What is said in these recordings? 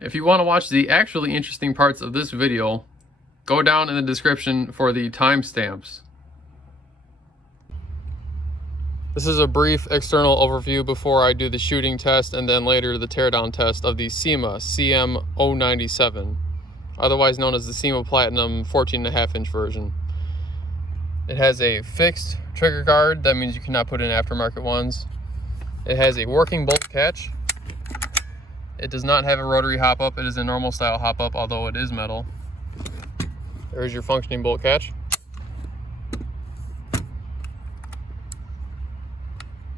If you want to watch the actually interesting parts of this video, go down in the description for the timestamps. This is a brief external overview before I do the shooting test and then later the teardown test of the CYMA CM097, otherwise known as the CYMA Platinum 14.5-inch version. It has a fixed trigger guard, that means you cannot put in aftermarket ones. It has a working bolt catch. It does not have a rotary hop-up, it is a normal style hop-up, although it is metal. There's your functioning bolt catch.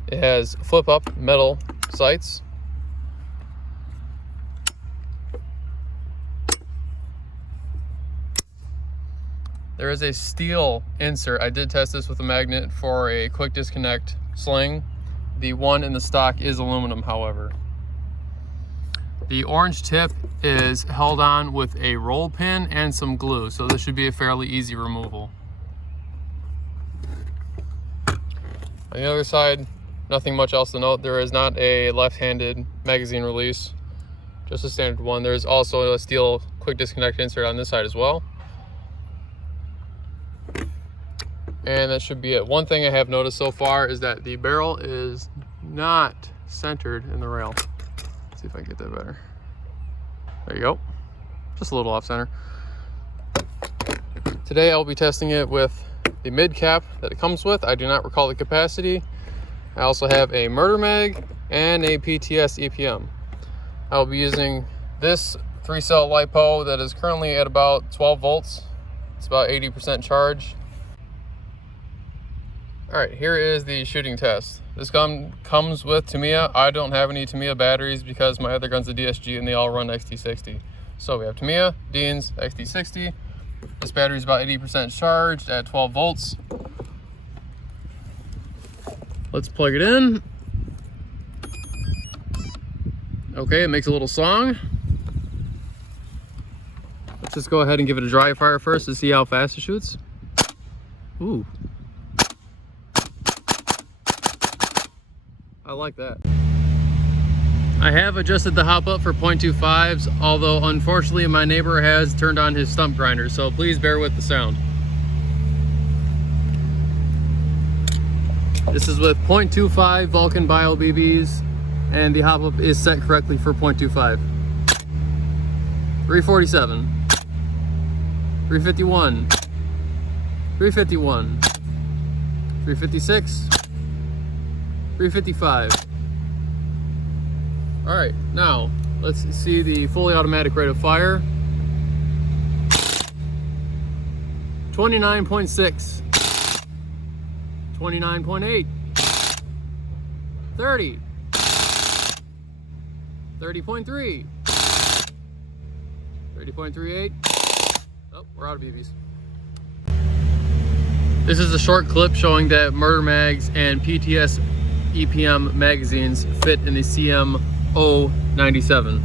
It has flip-up metal sights. There is a steel insert. I did test this with a magnet for a quick disconnect sling. The one in the stock is aluminum, however. The orange tip is held on with a roll pin and some glue, so this should be a fairly easy removal. On the other side, nothing much else to note. There is not a left-handed magazine release, just a standard one. There's also a steel quick disconnect insert on this side as well. And that should be it. One thing I have noticed so far is that the barrel is not centered in the rail. Let's see if I can get that better. There you go. Just a little off center. Today I'll be testing it with the mid cap that it comes with. I do not recall the capacity. I also have a murder mag and a PTS EPM. I'll be using this 3-cell LiPo that is currently at about 12 volts. It's about 80% charged. Alright, here is the shooting test. This gun comes with Tamiya. I don't have any Tamiya batteries because my other gun's a DSG and they all run XT60. So we have Tamiya, Dean's, XT60. This battery is about 80% charged at 12 volts. Let's plug it in. Okay, it makes a little song. Let's just go ahead and give it a dry fire first to see how fast it shoots. Ooh. I like that. I have adjusted the hop up for 0.25s, although unfortunately my neighbor has turned on his stump grinder, so please bear with the sound. This is with 0.25 Vulcan Bio BBs, and the hop up is set correctly for 0.25. 347, 351, 351, 356, 355. All right, now let's see the fully automatic rate of fire. 29.6, 29.8, 30, 30.3, 30.38. Oh, we're out of BBs. This is a short clip showing that murder mags and PTS EPM magazines fit in the CM097.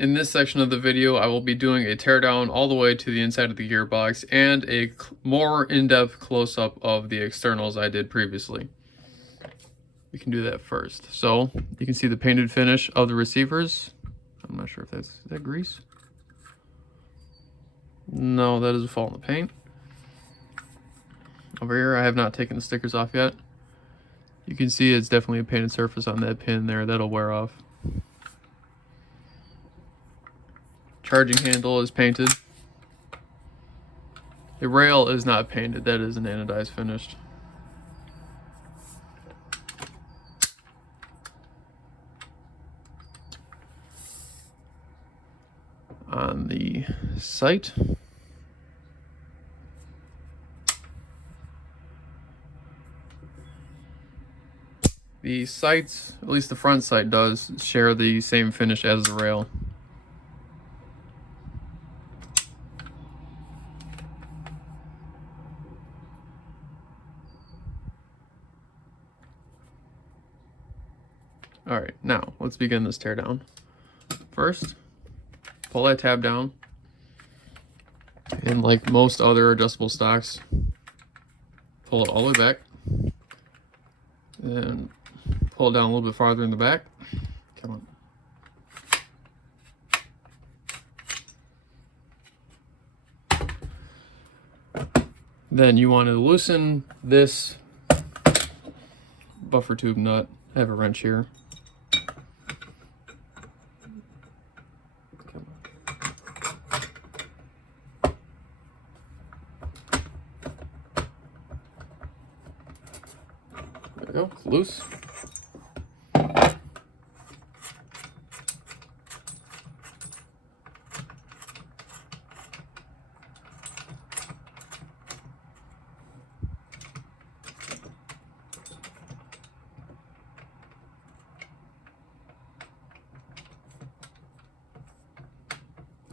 In this section of the video, I will be doing a teardown all the way to the inside of the gearbox and a more in-depth close-up of the externals I did previously. We can do that first. So you can see the painted finish of the receivers. I'm not sure if is that grease? No, that is a fault in the paint. Over here, I have not taken the stickers off yet. You can see it's definitely a painted surface on that pin there. That'll wear off. Charging handle is painted. The rail is not painted, that is an anodized finished. On the sight, the sights, at least the front sight does, share the same finish as the rail. All right, now let's begin this teardown. First, pull that tab down. And like most other adjustable stocks, pull it all the way back. And pull it down a little bit farther in the back. Come on. Then you want to loosen this buffer tube nut. I have a wrench here. Come on. There we go, it's loose.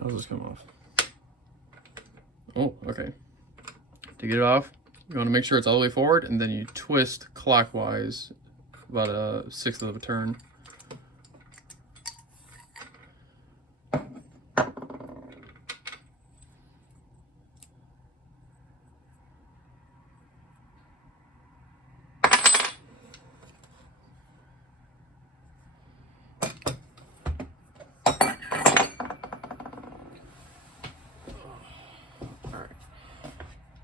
How's this come off? Oh, okay. To get it off, you want to make sure it's all the way forward, and then you twist clockwise about 1/6 of a turn.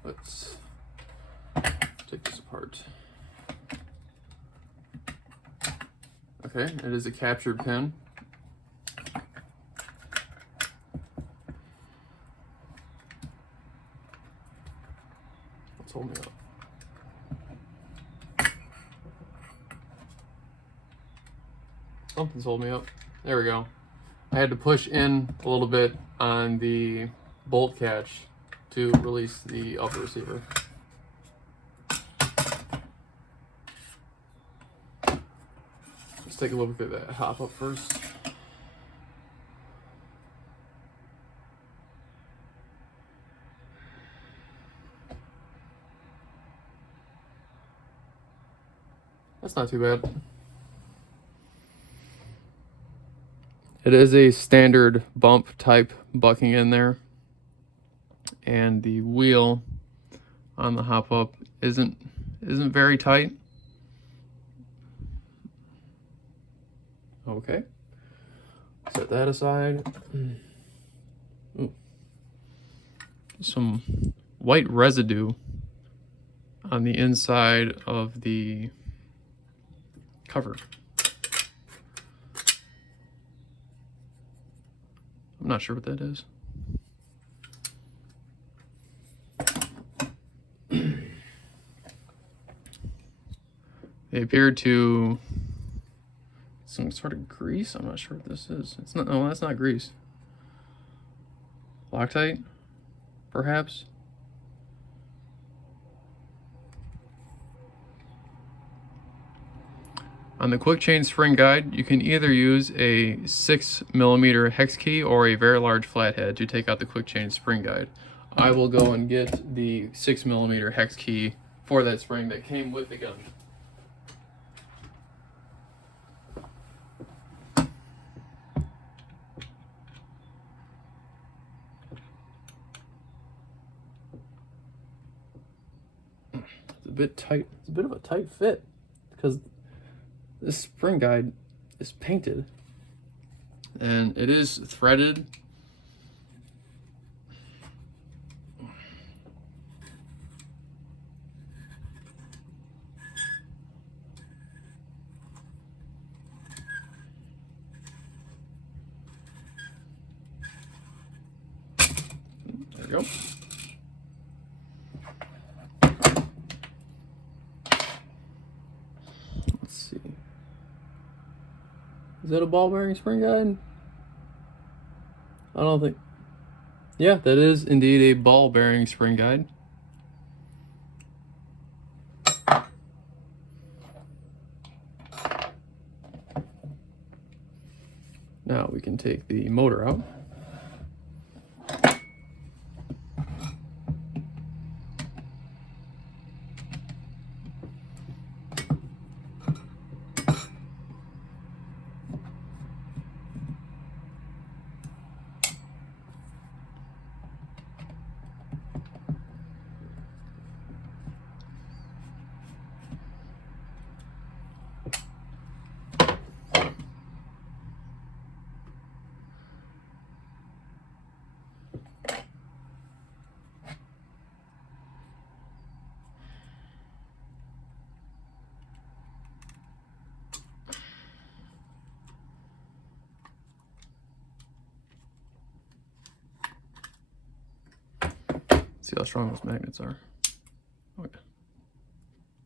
Let's take this apart. Okay, it is a captured pin. Let's hold me up. Something's holding me up. There we go. I had to push in a little bit on the bolt catch to release the upper receiver. Let's take a look at that hop up first. That's not too bad. It is a standard bump type bucking in there. And the wheel on the hop up isn't very tight. Okay, set that aside. Ooh. Some white residue on the inside of the cover. I'm not sure what that is. They appear to some sort of grease. I'm not sure what this is. It's not. No, that's not grease. Loctite, perhaps. On the quick chain spring guide, you can either use a 6mm hex key or a very large flathead to take out the quick chain spring guide. I will go and get the 6mm hex key for that spring that came with the gun. It's a bit tight. It's a bit of a tight fit because this spring guide is painted and it is threaded. There we go. Let's see. Is that a ball bearing spring guide? I don't think. Yeah, that is indeed a ball bearing spring guide. Now we can take the motor out. See how strong those magnets are. Okay.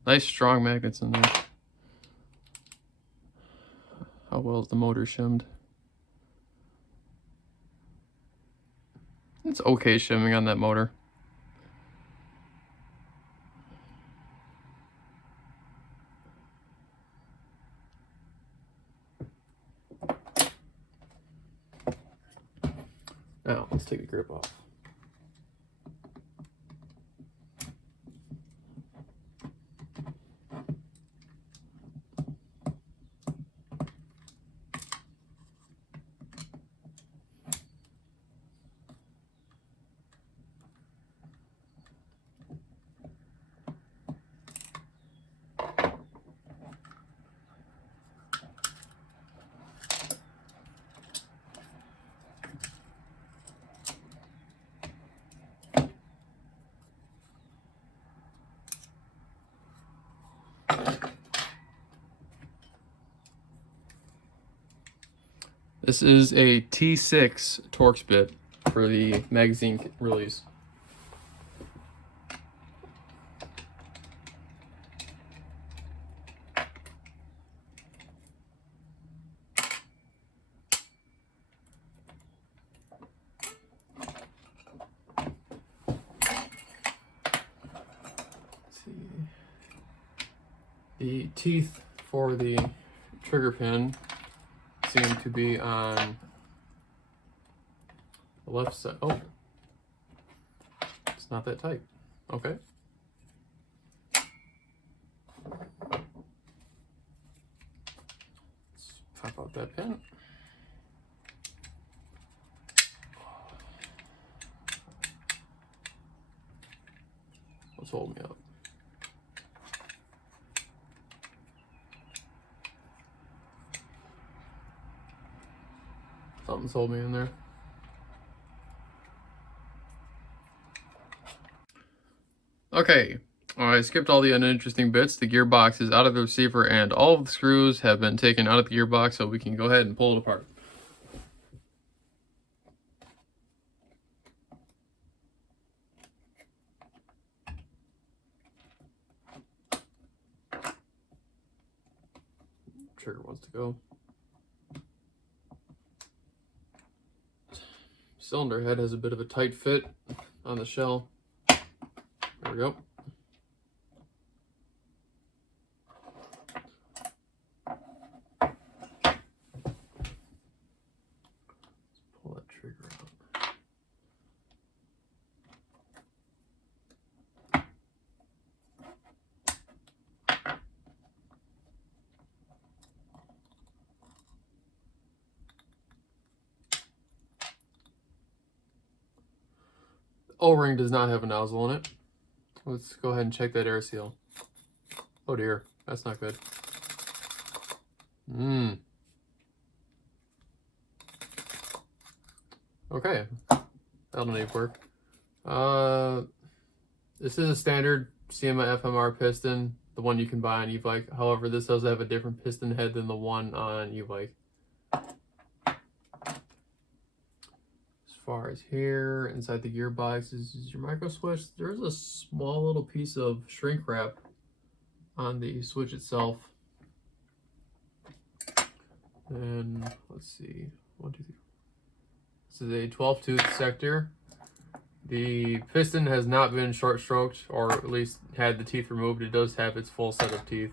Nice strong magnets in there. How well is the motor shimmed? It's okay shimming on that motor. Now, let's take the grip off. This is a T6 Torx bit for the magazine release. The teeth for the trigger pin seem to be on the left side. Oh, it's not that tight. Okay. Let's pop out that pin. Let's hold me up. Something's holding me in there. Okay, I skipped all the uninteresting bits. The gearbox is out of the receiver and all of the screws have been taken out of the gearbox, so we can go ahead and pull it apart. Trigger wants to go. Cylinder head has a bit of a tight fit on the shell. There we go. Let's pull that trigger out. O-ring does not have a nozzle in it. Let's go ahead and check that air seal. Oh dear, that's not good. Okay, that'll need work. This is a standard CYMA FMR piston, the one you can buy on evike. However, this does have a different piston head than the one on evike. As far as here, inside the gearbox is your microswitch. There's a small little piece of shrink wrap on the switch itself. And let's see, 1, 2, 3. This is a 12-tooth sector. The piston has not been short stroked, or at least had the teeth removed. It does have its full set of teeth.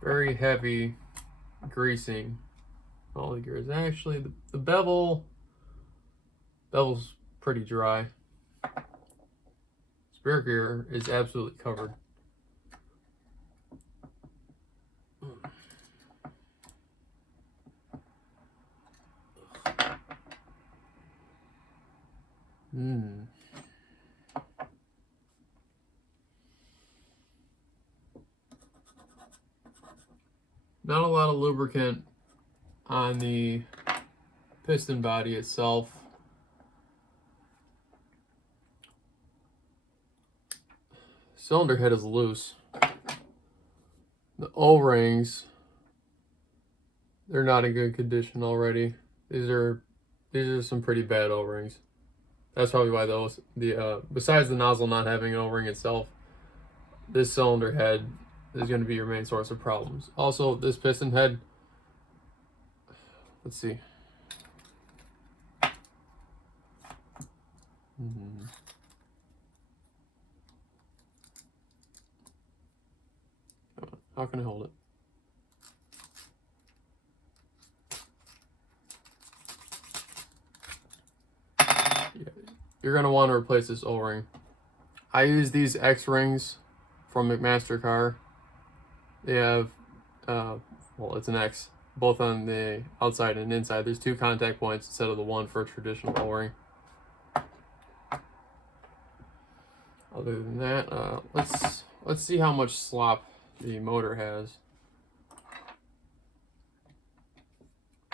Very heavy greasing all the gears. Actually, the bevel's pretty dry. Spare gear is absolutely covered. Not a lot of lubricant on the piston body itself. Cylinder head is loose. The O-rings, they're not in good condition already. These are some pretty bad O-rings. That's probably why those, besides the nozzle not having an O-ring itself, this cylinder head is going to be your main source of problems. Also, this piston head, let's see. How can I hold it? You're going to want to replace this O-ring. I use these X-Rings from McMaster Carr. They have, well, it's an X, both on the outside and inside. There's 2 contact points instead of the one for a traditional O-ring. Other than that, let's see how much slop the motor has.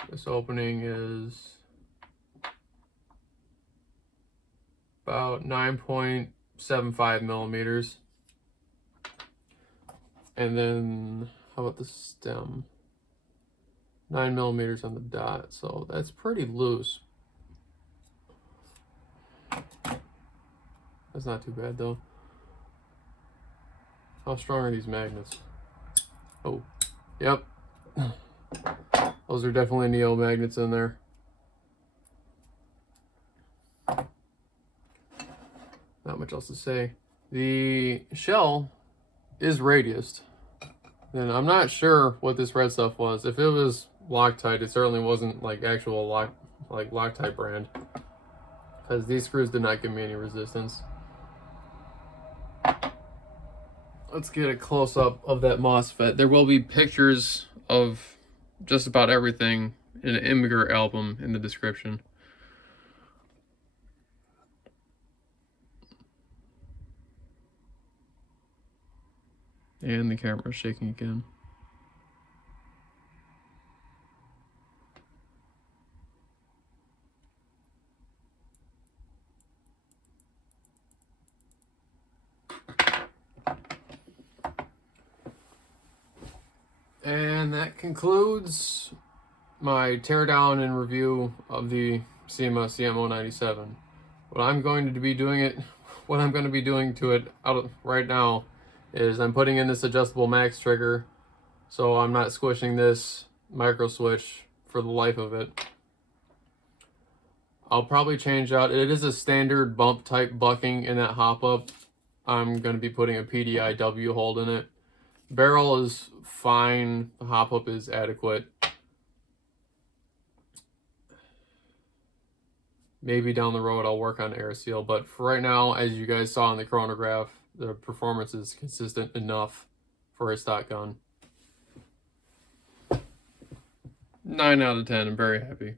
This opening is about 9.75 millimeters. And then, how about the stem? 9 millimeters on the dot, so that's pretty loose. That's not too bad though. How strong are these magnets? Oh, yep. Those are definitely neo magnets in there. Not much else to say. The shell is radiused. And I'm not sure what this red stuff was. If it was Loctite, it certainly wasn't like actual Loctite brand, because these screws did not give me any resistance. Let's get a close-up of that MOSFET. There will be pictures of just about everything in an Immigrant album in the description. And the camera's shaking again. And that concludes my teardown and review of the CYMA CM097. What I'm going to be doing to it right now is I'm putting in this adjustable max trigger, so I'm not squishing this microswitch for the life of it. I'll probably change out, it is a standard bump type bucking in that hop-up. I'm going to be putting a PDIW hold in it. Barrel is fine, the hop-up is adequate. Maybe down the road I'll work on air seal, but for right now, as you guys saw in the chronograph, the performance is consistent enough for a stock gun. 9 out of 10, I'm very happy.